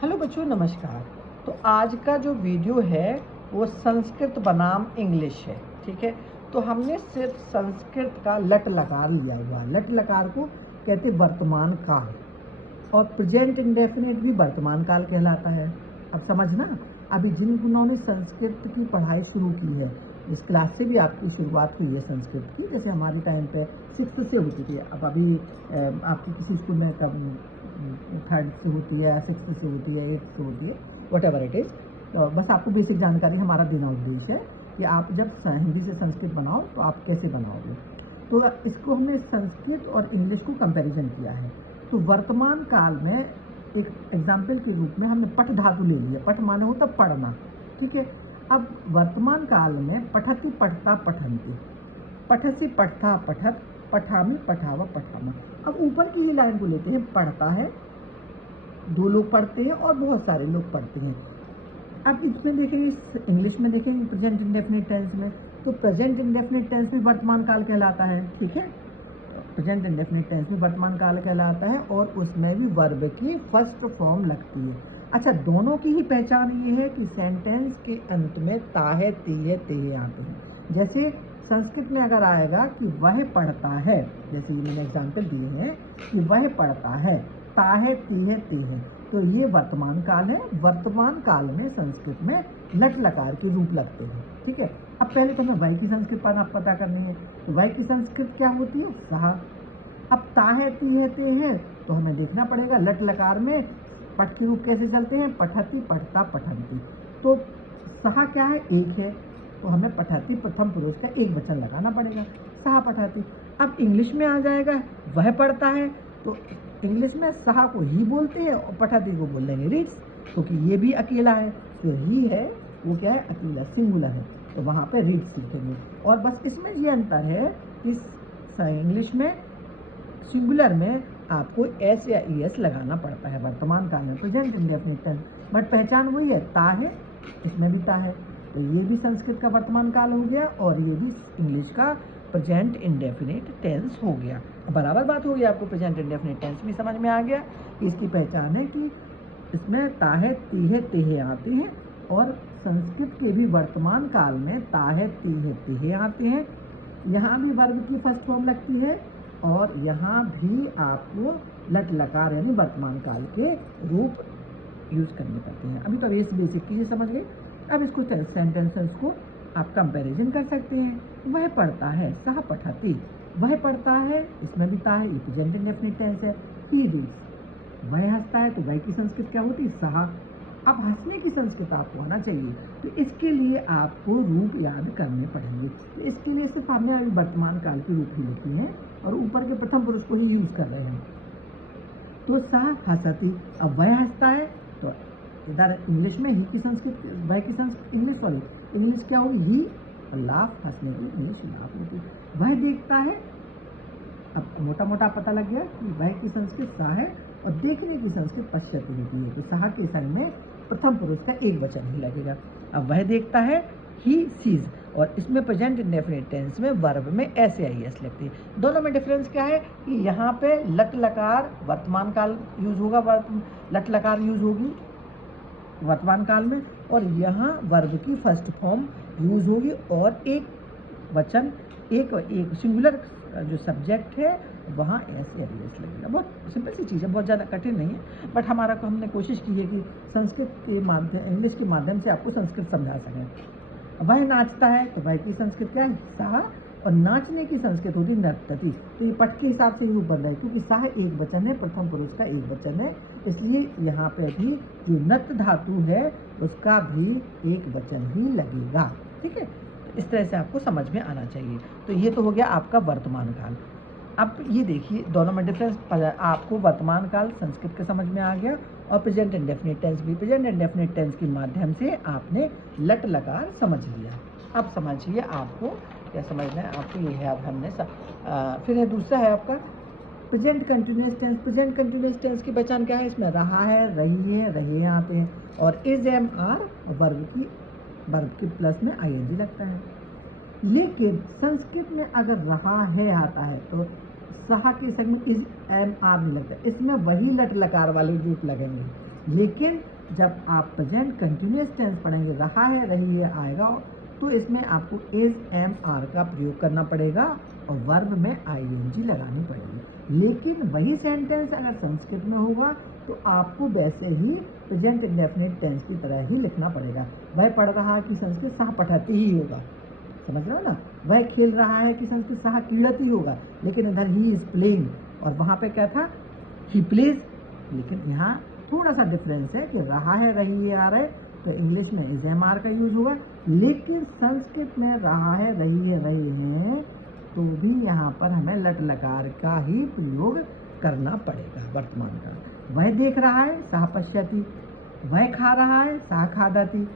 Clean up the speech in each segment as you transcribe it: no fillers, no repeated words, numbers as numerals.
Hello बच्चों, नमस्कार। तो आज का जो वीडियो है वो संस्कृत बनाम इंग्लिश है। ठीक है, तो हमने सिर्फ संस्कृत का लट लकार लिया हुआ। लट लकार को कहते वर्तमान काल, और प्रेजेंट इंडेफिनिट भी वर्तमान काल कहलाता है। अब समझना, अभी जिन्होंने संस्कृत की पढ़ाई शुरू की है, इस क्लास से भी आपकी शुरुआत हुई है संस्कृत की, जैसे हमारे टाइम पे 6th से होती थी। अब अभी आपकी किसी स्कूल में कब 3rd से होती है, 6th से होती है, 8th से होती है, वट एवर इट इज़। तो बस आपको बेसिक जानकारी हमारा देना उद्देश्य है कि आप जब हिंदी से संस्कृत बनाओ तो आप कैसे बनाओगे। तो इसको हमने संस्कृत और इंग्लिश को कंपैरिजन किया है। तो वर्तमान काल में एक एग्जाम्पल के रूप में हमने पठ धातु ले लिया। पठ माने होता पढ़ना, ठीक है। अब वर्तमान काल में पठति पठता पठन्ति, पठसी पठता पठत, पठामी पठावा पठामा। अब ऊपर की ही लाइन को लेते हैं, पढ़ता है, 2 लोग पढ़ते हैं और बहुत सारे लोग पढ़ते हैं। अब इसमें देखेंगे, इंग्लिश में देखेंगे प्रेजेंट इंडेफिनिट टेंस में, तो प्रेजेंट इंडेफिनिट टेंस भी वर्तमान काल कहलाता है। ठीक है, प्रेजेंट इंडेफिनिट टेंस भी वर्तमान काल कहलाता है और उसमें भी वर्ब की फर्स्ट फॉर्म लगती है। अच्छा, दोनों की ही पहचान ये है कि सेंटेंस के अंत में ताहे तीहे तेहे आते हैं। जैसे संस्कृत में अगर आएगा कि वह पढ़ता है, जैसे ये मैंने एग्जाम्पल दिए हैं कि वह पढ़ता है, ताहे तीहे तेहे, तो ये वर्तमान काल है। वर्तमान काल में संस्कृत में लट लकार के रूप लगते हैं। ठीक है, अब पहले तो हमें वह की संस्कृत पता करनी है। तो वह की संस्कृत क्या होती है? सहा। अब ताहे तीहे तेहे, तो हमें देखना पड़ेगा लट लकार में पठ के रूप कैसे चलते हैं, पठती पठता पठन्ति। तो सहा क्या है? एक है, तो हमें पठती प्रथम पुरुष का एक वचन लगाना पड़ेगा, सहा पठती। अब इंग्लिश में आ जाएगा वह पढ़ता है, तो इंग्लिश में सहा को ही बोलते हैं और पठती को बोल देंगे रीड्स, क्योंकि ये भी अकेला है। तो ही है वो क्या है? अकेला, सिंगुलर है, तो वहाँ पे रीड्स लिखेंगे। और बस इसमें ये अंतर है कि इंग्लिश में सिंगुलर में आपको एस या ई एस लगाना पड़ता है वर्तमान काल में, प्रेजेंट इंडेफिनिट टेंस, बट पहचान वही है, ता है, इसमें भी ता है। तो ये भी संस्कृत का वर्तमान काल हो गया और ये भी इंग्लिश का प्रेजेंट इंडेफिनिट टेंस हो गया। बराबर बात हो गई, आपको प्रेजेंट इंडेफिनिट टेंस भी समझ में आ गया। इसकी पहचान है कि इसमें ताहे तीहे तेहे आते हैं और संस्कृत के भी वर्तमान काल में ताहे तीहे तेहे आते हैं। यहाँ भी वर्ब की फर्स्ट फॉर्म लगती है और यहाँ भी आपको लट लकार यानी वर्तमान काल के रूप यूज करने पड़ते हैं। अभी तो ये बेसिक चीज़ें समझ गए। अब इसको सेंटेंसेस को आप कंपैरिजन कर सकते हैं। वह पढ़ता है, सह पठती, वह पढ़ता है, इसमें भी ता है, ये प्रेजेंट इंडेफिनिट टेंस है। ही रीड्स, वह हंसता है, तो वह की संस्कृत क्या होती है? सहा। अब हंसने की संस्कृत आपको आना चाहिए, तो इसके लिए आपको रूप याद करने पड़ेंगे। तो इसके लिए सिर्फ हमने अभी वर्तमान काल के रूप ही लिखे हैं और ऊपर के प्रथम पुरुष को ही यूज कर रहे हैं। तो सह हंसती, अब वह हंसता है, तो इधर इंग्लिश में ही की संस्कृत, वह की संस्कृत इंग्लिश क्या होगी? ही, और लाफ, हंसने की इंग्लिश लाफ होती। वह देखता है, अब मोटा मोटा पता लग गया कि वह की संस्कृत सा है और देखने की संस्कृत पश्यति होती है। तो सहा के संग में प्रथम पुरुष का एक वचन ही लगेगा। अब वह देखता है, ही सीज, और इसमें प्रेजेंट इंडेफिनिट टेंस में वर्ब में एस या ई एस लगती है। दोनों में डिफरेंस क्या है कि यहाँ पे लट लकार वर्तमान काल यूज होगा, लट लकार यूज होगी वर्तमान काल में, और यहाँ वर्ब की फर्स्ट फॉर्म यूज होगी और एक वचन, एक सिंगुलर जो सब्जेक्ट है वहाँ एस या एस लगेगा। बहुत सिंपल सी चीज़ है, बहुत ज़्यादा कठिन नहीं है, बट हमने कोशिश की है कि संस्कृत के माध्यम, इंग्लिश के माध्यम से आपको संस्कृत समझा सकें। वह नाचता है, तो वह की संस्कृत क्या है? सहा, और नाचने की संस्कृत होती है नर्तती। तो ये पठ के हिसाब से यूँ बन रहा है, क्योंकि सहा एक वचन है, प्रथम पुरुष का एक वचन है, इसलिए यहाँ पे भी जो नृत्य धातु है उसका भी एक वचन ही लगेगा। ठीक है, इस तरह से आपको समझ में आना चाहिए। तो ये तो हो गया आपका वर्तमान काल। अब ये देखिए दोनों में डिफरेंस, आपको वर्तमान काल संस्कृत के समझ में आ गया और प्रेजेंट इंडेफिनिट टेंस भी। प्रेजेंट इंडेफिनिट टेंस के माध्यम से आपने लट लकार समझ लिया। अब समझिए आपको क्या समझना है आपको, ये है अब हमने फिर है दूसरा है आपका present continuous tense. Present continuous tense की पहचान क्या है? इसमें रहा है, रही है, रहे आते हैं और इज एम आर वर्ब के प्लस में आईएनजी लगता है। लेकिन संस्कृत में अगर रहा है आता है तो सहा के संग में इज एम आर नहीं लगता, इसमें वही लट लकार वाले रूप लगेंगे। लेकिन जब आप प्रेजेंट कंटिन्यूअस टेंस पढ़ेंगे, रहा है, रही है, आएगा, तो इसमें आपको इज, एम, आर का प्रयोग करना पड़ेगा और वर्ब में आईएनजी लगानी पड़ेगी। लेकिन वही सेंटेंस अगर संस्कृत में होगा तो आपको वैसे ही प्रेजेंट इंडेफिनिट टेंस की तरह ही लिखना पड़ेगा। वह पढ़ रहा है कि संस्कृत सह पठती ही होगा, समझ रहे हो ना। वह खेल रहा है कि संस्कृत सह क्रीडती होगा, लेकिन इधर ही इज प्लेइंग और वहाँ पे क्या था, ही प्लेज। लेकिन यहाँ थोड़ा सा डिफरेंस है कि रहा है, रही है, आ रहा है, तो इंग्लिश में इज, एम, आर का यूज होगा। लेकिन संस्कृत में रहा है, रही है, रहे हैं, तो भी यहाँ पर हमें लट लकार का ही प्रयोग करना पड़ेगा वर्तमान का। वह देख रहा है, सह पश्यति। वह खा रहा है, सह खादति।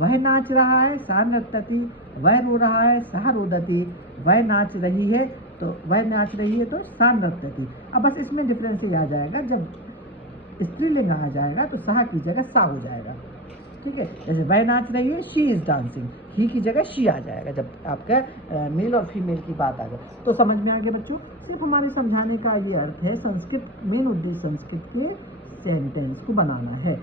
वह नाच रहा है, सा नृत्यति। वह रो रहा है, सह रोदति। वह नाच रही है, तो वह नाच रही है तो सा नृत्यति। अब बस इसमें डिफरेंस ये आ जाएगा, जब स्त्रीलिंग आ जाएगा तो सह की जगह सा हो जाएगा, ठीक है। जैसे वह नाच रही है, शी इज डांसिंग, ही की जगह शी आ जाएगा जब आपका मेल और फीमेल की बात आ जाए। तो समझ में आ गया बच्चों। सिर्फ हमारे समझाने का ये अर्थ है, संस्कृत मेन उद्देश्य संस्कृत के सेंटेंस को बनाना है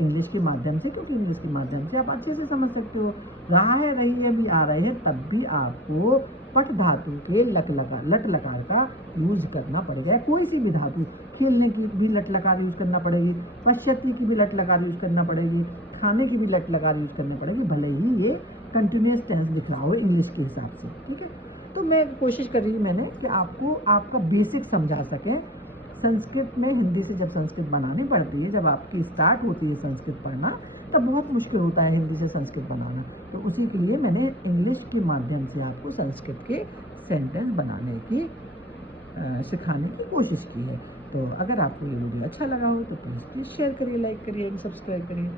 इंग्लिश के माध्यम से, क्योंकि इंग्लिश के माध्यम से आप अच्छे से समझ सकते हो। रहा है, रही है भी आ रहे हैं, तब भी आपको पट धातु के लट लकार का यूज करना पड़ेगा। कोई सी भी धातु, खेलने की भी लट लकार यूज करना पड़ेगी, पश्यति की भी लट लकार यूज करना पड़ेगी, खाने की भी लट लकार यूज करनी पड़ेगी, भले ही ये कंटिन्यूस टेंस दिख रहा हो इंग्लिश के हिसाब से, ठीक है। तो मैं कोशिश कर रही मैंने कि आपको आपका बेसिक समझा सकें। संस्कृत में हिंदी से जब संस्कृत बनानी पड़ती है, जब आपकी स्टार्ट होती है संस्कृत पढ़ना, तब बहुत मुश्किल होता है हिंदी से संस्कृत बनाना। तो उसी के लिए मैंने इंग्लिश के माध्यम से आपको संस्कृत के सेंटेंस बनाने की सिखाने की कोशिश की है। तो अगर आपको ये वीडियो अच्छा लगा हो तो प्लीज़ शेयर करिए, लाइक करिए, सब्सक्राइब करिए।